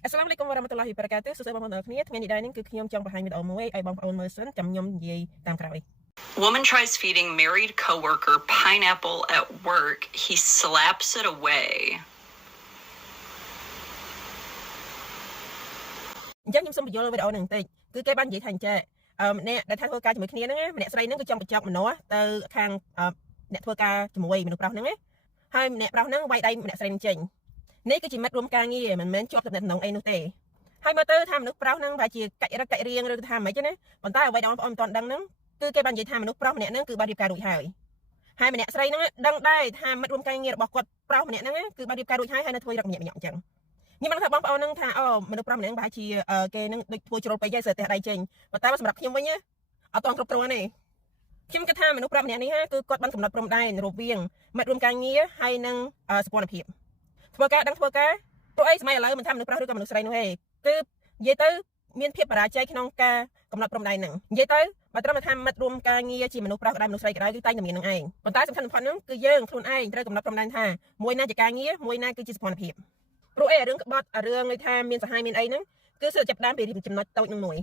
Assalamualaikum warahmatullahi wabarakatuh សួស្តីបងប្អូនទាំងអស់គ្នាថ្ងៃនេះដែរនេះគឺខ្ញុំចង់បង្ហាញវីដេអូមួយឲ្យបងប្អូនមើលសិនចាំខ្ញុំនិយាយតាមក្រោយ Woman tries feeding married coworker pineapple at work. He slaps it away. អញ្ចឹងខ្ញុំសូមបញ្យល់វីដេអូនេះបន្តិចគឺគេបាននិយាយថាអញ្ចឹងអ្នកដែលថាធ្វើការជាមួយគ្នាហ្នឹងម្នាក់ស្រីហ្នឹងគឺចង់បញ្ចប់ម្នាស់ទៅខាងអ្នកធ្វើការជាមួយមនុស្សប្រុសហ្នឹងហើយម្នាក់ប្រុសហ្នឹងវាយដៃម្នាក់ស្រីហ្នឹងចេញនេះគឺជាមិត្តរួមការងារមិនមែនជាប់ទំនាក់ទំនងអីនោះទេហើយមើលទៅថាមនុស្សប្រុសហ្នឹងវាជាកាច់រឹកកាច់រៀងឬថាមិនទេណាប៉ុន្តែអ្វីដែលបងប្អូនមិនទាន់ដឹងហ្នឹងគឺគេបាននិយាយថាមនុស្សប្រុសម្នាក់ហ្នឹងគឺបានរៀបការរួចហើយម្នាក់ស្រីហ្នឹងដឹងដែរថាមិត្តរួមការងាររបស់គាត់ប្រុសម្នាក់ហ្នឹងគឺបានរៀបការរួចហើយនៅធ្វើរឹកម្នាក់អញ្ចឹងខ្ញុំមិនថាបងប្អូននឹងថាមនុស្សប្រុសម្នាក់ប្រហែលជាគេនឹងដូចធ្វើជ្រុលពេកហើយសើតែដៃចេញប៉ុន្តែសម្រាប់ខ្ញុំវិញអត់តន់គ្រប់គ្រាន់ទេខ្ញុំគិតថាមនុស្សប្រុសម្នាក់នេះគឺគាត់បានកំណត់ព្រំដែនរវាងមិត្តរួមការងារហើយនិងសម្ព័ន្ធភាពធ្វើការដឹងធ្វើការពួកអីសម័យឥឡូវមិនថាមនុស្សប្រុសឬក៏មនុស្សស្រីនោះទេគឺនិយាយទៅមានភាពបរាជ័យក្នុងការកំណត់ព្រំដែនហ្នឹងនិយាយទៅបើត្រឹមតែថាមិត្តរួមការងារជាមនុស្សប្រុសក៏ដោយមនុស្សស្រីក៏ដោយគឺតែងតែមាននឹងឯងប៉ុន្តែសំខាន់បំផុតហ្នឹងគឺយើងខ្លួនឯងត្រូវកំណត់ព្រំដែនថាមួយណាជាការងារមួយណាគឺជាសម្ព័ន្ធភាពព្រោះរឿងក្បត់រឿងឯថាមានសហាយមានអីហ្នឹងគឺសិតចាប់ដើមពីចំណុចតូចនឹងមួយ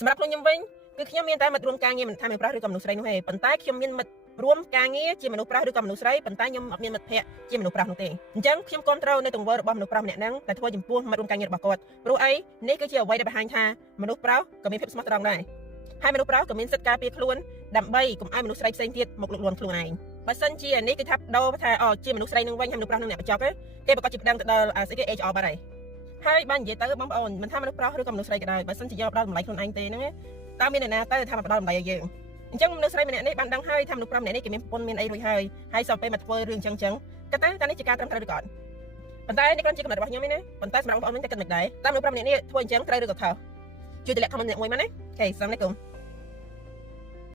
សម្រាប់ខ្ញុំវិញគឺខ្ញុំមានតែមិត្តរួមការងារមិនថាមនុស្សប្រុសឬក៏មនុស្សស្រីនោះទេប៉ុន្តែខ្ញុំមានមិត្តរួមការងារជាមនុស្សប្រុសឬក៏មនុស្សស្រីប៉ុន្តែខ្ញុំអត់មានមិត្តភក្តិជាមនុស្សប្រុសនោះទេអញ្ចឹងខ្ញុំគ្រប់គ្រងនៅទង្វើរបស់មនុស្សប្រុសម្នាក់ហ្នឹងតែធ្វើចំពោះមិត្តរួមការងាររបស់គាត់ព្រោះអីនេះគឺជាអ្វីដែលបង្ហាញថាមនុស្សប្រុសក៏មានភាពស្មោះត្រង់ដែរហើយមនុស្សប្រុសក៏មានសិទ្ធិការពារខ្លួនដើម្បីកុំឲ្យមនុស្សស្រីផ្សេងទៀតមកលុកលាន់ខ្លួនឯងបើសិនជានេះគឺថាដោថាជាមនុស្សស្រីនឹងវិញហើយមនុស្សប្រុសនឹងអ្នកបញ្ចប់គេប្រកាសជាប្តឹងទៅដល់ស្អីគេ HR បាត់ហើយបាននិយាយទៅបងប្អូនមិនថាមនុស្សប្រុសឬក៏មនុស្សស្រីក៏ដោយបើសិនជាយើងផ្ដល់តម្លៃខ្លួនឯងទេហ្នឹងតើមានអ្នកណាទៅថាមកផ្ដល់តម្លៃឲ្យយើងអញ្ចឹងមនុស្សស្រីម្នាក់នេះបានដឹងហើយថាមនុស្សប្រុសម្នាក់នេះគេមានប្រពន្ធមានអីរួចហើយសោះពេលមកធ្វើរឿងអញ្ចឹងគិតថានេះជាការត្រឹមត្រូវឬក៏អត់ប៉ុន្តែនេះគ្រាន់ជាកំណត់របស់ខ្ញុំទេណាប៉ុន្តែសម្រាប់បងប្អូនវិញតែគិតមិនដែរតើមនុស្សប្រុសម្នាក់នេះធ្វើអញ្ចឹងត្រូវឬក៏ខុសជួយទម្លាក់ខមមិនមួយមកណាអូខេអស្សាឡាមអាឡៃគុំ